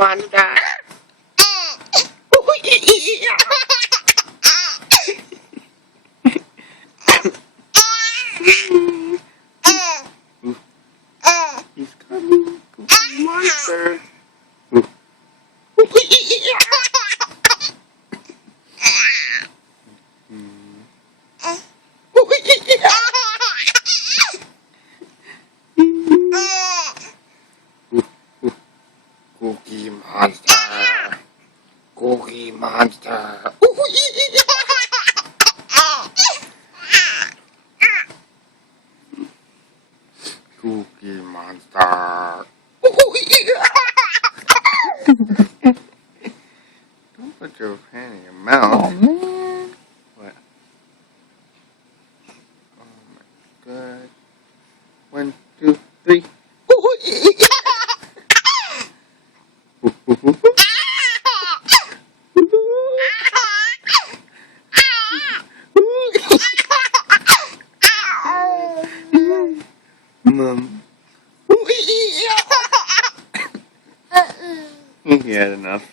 Monster. He's coming, Cookie Monster. Cookie Monster. Cookie Monster. Cookie Monster. Don't put your hand in your mouth. Oh man. What? Oh my god. 1, 2, 3. Mom. He had enough.